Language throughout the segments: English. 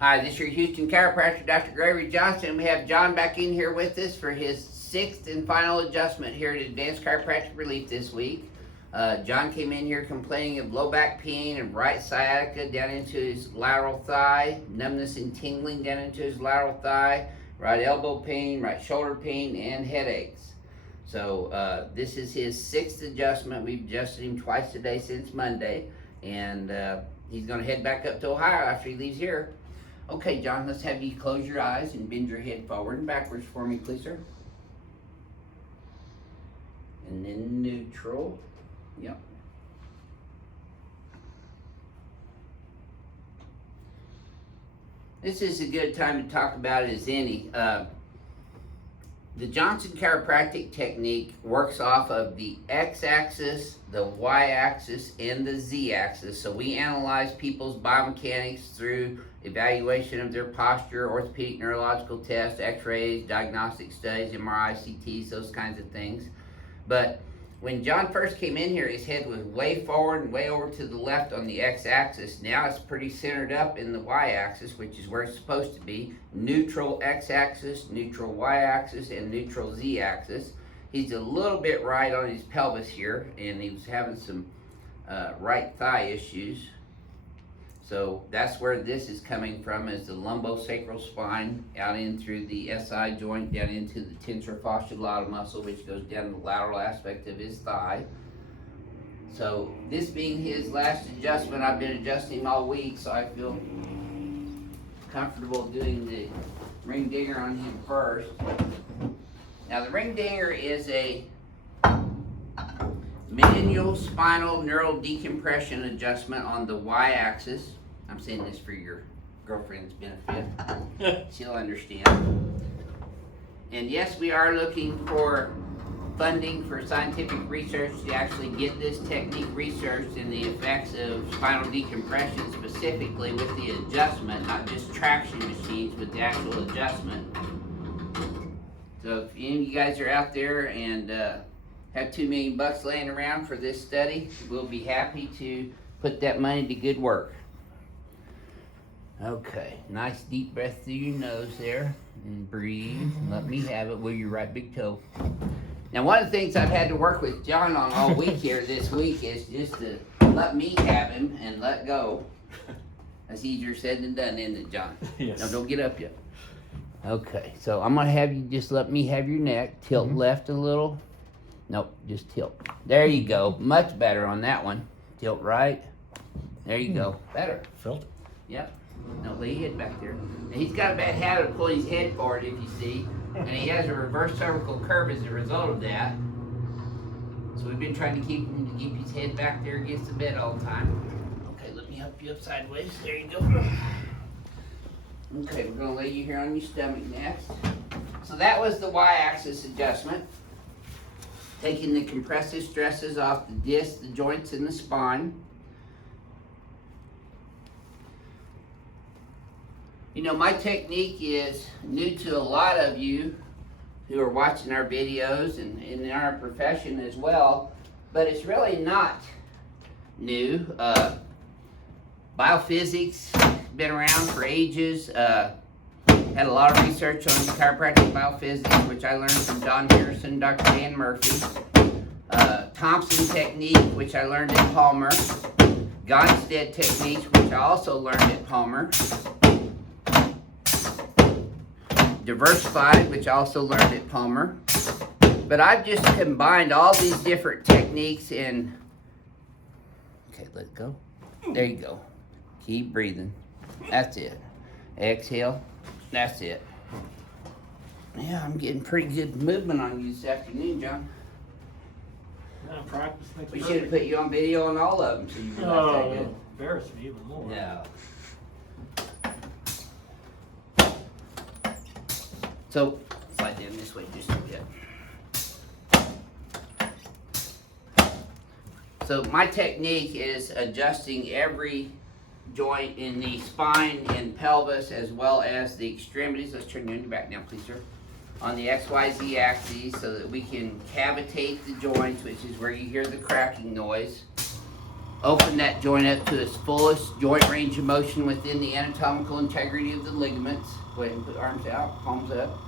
Hi, this is your Houston chiropractor, Dr. Gregory Johnson. We have John back in here with us for his 6th and final adjustment here at Advanced Chiropractic Relief this week. John came in here complaining of low back pain and right sciatica down into his lateral thigh, numbness and tingling down into his lateral thigh, right elbow pain, right shoulder pain, and headaches. So this is his 6th adjustment. We've adjusted him twice a day since Monday, and he's going to head back up to Ohio after he leaves here. Okay, John, let's have you close your eyes and bend your head forward and backwards for me, please, sir. And then neutral. Yep. This is a good time to talk about it as any. The Johnson chiropractic technique works off of the x-axis, the y-axis, and the z-axis. So we analyze people's biomechanics through evaluation of their posture, orthopedic neurological tests, x-rays, diagnostic studies, MRI, CTs, those kinds of things. But when John first came in here, his head was way forward and way over to the left on the x-axis. Now it's pretty centered up in the y-axis, which is where it's supposed to be. Neutral x-axis, neutral y-axis, and neutral z-axis. He's a little bit right on his pelvis here, and he was having some right thigh issues. So that's where this is coming from, is the lumbosacral spine out in through the SI joint down into the tensor fasciae latae muscle, which goes down the lateral aspect of his thigh. So this being his last adjustment, I've been adjusting him all week, so I feel comfortable doing the ring dinger on him first. Now the ring dinger is a manual spinal neural decompression adjustment on the y-axis. I'm saying this for your girlfriend's benefit. She'll understand. And yes, we are looking for funding for scientific research to actually get this technique researched and the effects of spinal decompression specifically with the adjustment, not just traction machines, but the actual adjustment. So if any of you guys are out there and have $2 million laying around for this study, we'll be happy to put that money to good work. Okay, nice deep breath through your nose there, and breathe. Let me have it with your right big toe. Now, one of the things I've had to work with John on all week here this week is just to let me have him and let go. That's easier said than done, isn't it, John? Yes. No, don't get up yet. Okay, so I'm gonna have you just let me have your neck. Tilt left a little. Nope, just tilt. There you go. Much better on that one. Tilt right. There you go. Better. Felt it. Yep. No, lay your head back there. Now, he's got a bad habit of pulling his head forward, if you see, and he has a reverse cervical curve as a result of that. So we've been trying to keep him to keep his head back there against the bed all the time. Okay, let me help you up sideways. There you go. Okay, we're gonna lay you here on your stomach next. So that was the y-axis adjustment. Taking the compressive stresses off the disc, the joints, and the spine. You know, my technique is new to a lot of you who are watching our videos and in our profession as well, but it's really not new. BioPhysics, been around for ages. Had a lot of research on chiropractic biophysics, which I learned from Don Harrison, Dr. Dan Murphy. Thompson technique, which I learned at Palmer. Gonstead techniques, which I also learned at Palmer. Diversified, which I also learned at Palmer. But I've just combined all these different techniques in... Okay, let it go. There you go. Keep breathing. That's it. Exhale. That's it. Yeah, I'm getting pretty good movement on you this afternoon, John. Practice makes We should have put you on video on all of them so you were not that good. Embarrass me even more. No. So, slide down this way just a bit. So my technique is adjusting every joint in the spine and pelvis as well as the extremities. Let's turn you on your back now, please, sir. On the XYZ axis so that we can cavitate the joints, which is where you hear the cracking noise. open that joint up to its fullest joint range of motion within the anatomical integrity of the ligaments. Go ahead and put arms out, palms up.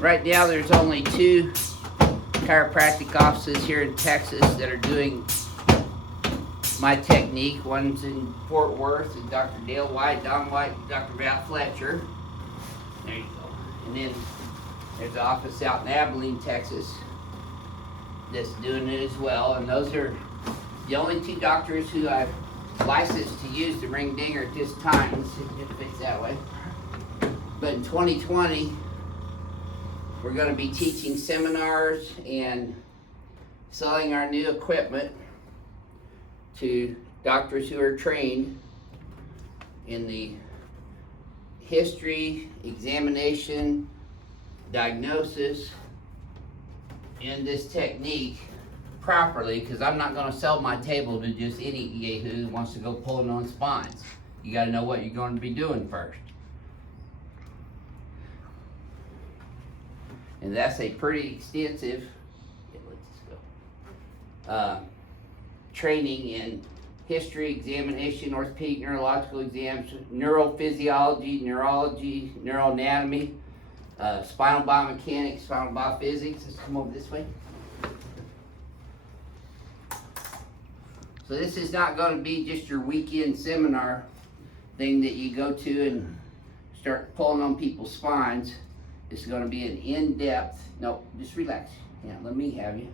Right now there's only 2 chiropractic offices here in Texas that are doing my technique. One's in Fort Worth, and Dr. Dale White, Don White, and Dr. Val Fletcher. There you go. And then there's an office out in Abilene, Texas that's doing it as well. And those are the only 2 doctors who I've licensed to use the ring dinger at this time. Let's see if it fits that way. But in 2020, we're going to be teaching seminars and selling our new equipment to doctors who are trained in the history, examination, diagnosis, and this technique properly, because I'm not going to sell my table to just any yahoo who wants to go pulling on spines. You got to know what you're going to be doing first. And that's a pretty extensive training in history, examination, orthopedic, neurological exams, neurophysiology, neurology, neuroanatomy, spinal biomechanics, spinal biophysics. Let's come over this way. So this is not going to be just your weekend seminar thing that you go to and start pulling on people's spines. It's going to be an in-depth, no, just relax. Yeah, let me have you.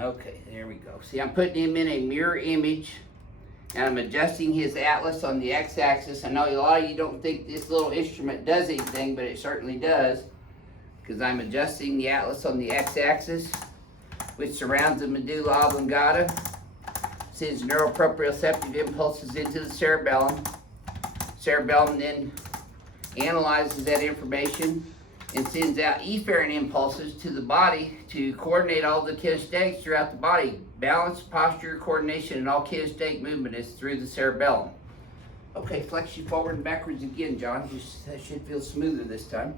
Okay, there we go. See, I'm putting him in a mirror image, and I'm adjusting his atlas on the x-axis. I know a lot of you don't think this little instrument does anything, but it certainly does, because I'm adjusting the atlas on the x-axis, which surrounds the medulla oblongata, sends neuroproprioceptive impulses into the cerebellum. Cerebellum then analyzes that information and sends out efferent impulses to the body to coordinate all the kinesthetics throughout the body. Balance, posture, coordination, and all kinesthetic movement is through the cerebellum. Okay, flex you forward and backwards again, John. That should feel smoother this time.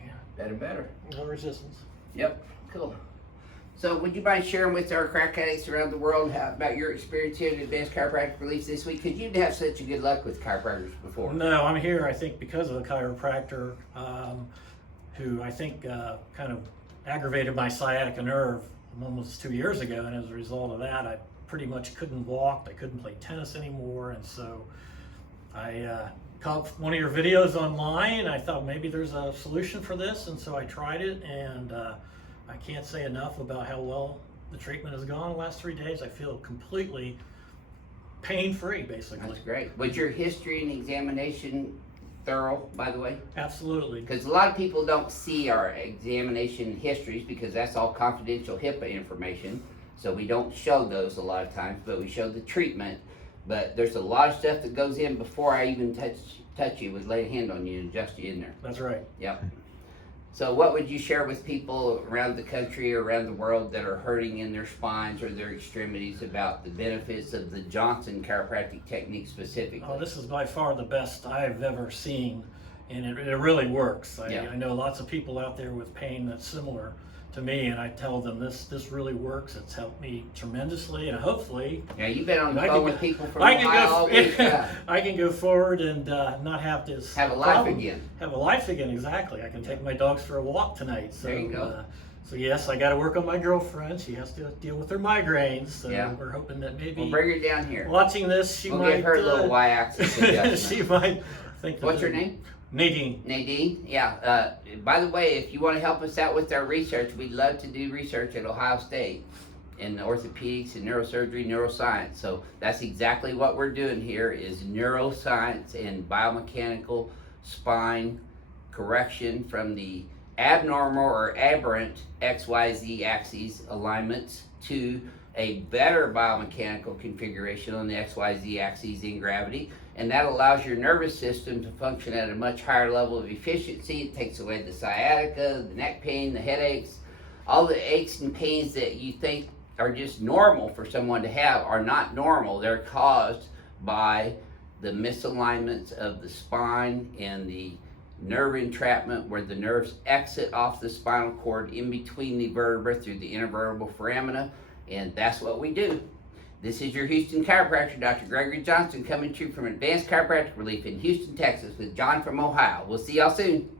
Yeah, better. No resistance. Yep, cool. So would you mind sharing with our crack addicts around the world about your experience here at Advanced Chiropractic Relief this week? Because you'd have such a good luck with chiropractors before. No, I'm here, I think, because of a chiropractor who I think kind of aggravated my sciatica nerve almost 2 years ago. And as a result of that, I pretty much couldn't walk. I couldn't play tennis anymore. And so I caught one of your videos online. I thought maybe there's a solution for this. And so I tried it, and I can't say enough about how well the treatment has gone the last 3 days. I feel completely pain-free, basically. That's great. Was your history and examination thorough, by the way? Absolutely. Because a lot of people don't see our examination histories because that's all confidential HIPAA information. So we don't show those a lot of times, but we show the treatment. But there's a lot of stuff that goes in before I even touch you, would lay a hand on you and adjust you in there. That's right. Yep. So what would you share with people around the country or around the world that are hurting in their spines or their extremities about the benefits of the Johnson chiropractic technique specifically? Oh, this is by far the best I've ever seen, and it really works. I know lots of people out there with pain that's similar to me, and I tell them this really works. It's helped me tremendously, and hopefully... Yeah, you've been on the phone with people from Ohio all week. I can go forward and not have this have a life again. Have a life again, exactly. I can take my dogs for a walk tonight. So, there you go. So yes, I got to work on my girlfriend. She has to deal with her migraines. So we're hoping that maybe... We'll bring her down here. Watching this, she we'll might... give her a little y-axis adjustment. She might think... What's her name? Nadine. Nadine, yeah. By the way, if you want to help us out with our research, we'd love to do research at Ohio State in orthopedics and neurosurgery, neuroscience. So that's exactly what we're doing here is neuroscience and biomechanical spine correction from the abnormal or aberrant XYZ axes alignments to a better biomechanical configuration on the XYZ axes in gravity. And that allows your nervous system to function at a much higher level of efficiency. It takes away the sciatica, the neck pain, the headaches. All the aches and pains that you think are just normal for someone to have are not normal. They're caused by the misalignments of the spine and the nerve entrapment, where the nerves exit off the spinal cord in between the vertebra through the intervertebral foramina, and that's what we do. This is your Houston chiropractor, Dr. Gregory Johnson, coming to you from Advanced Chiropractic Relief in Houston, Texas, with John from Ohio. We'll see y'all soon.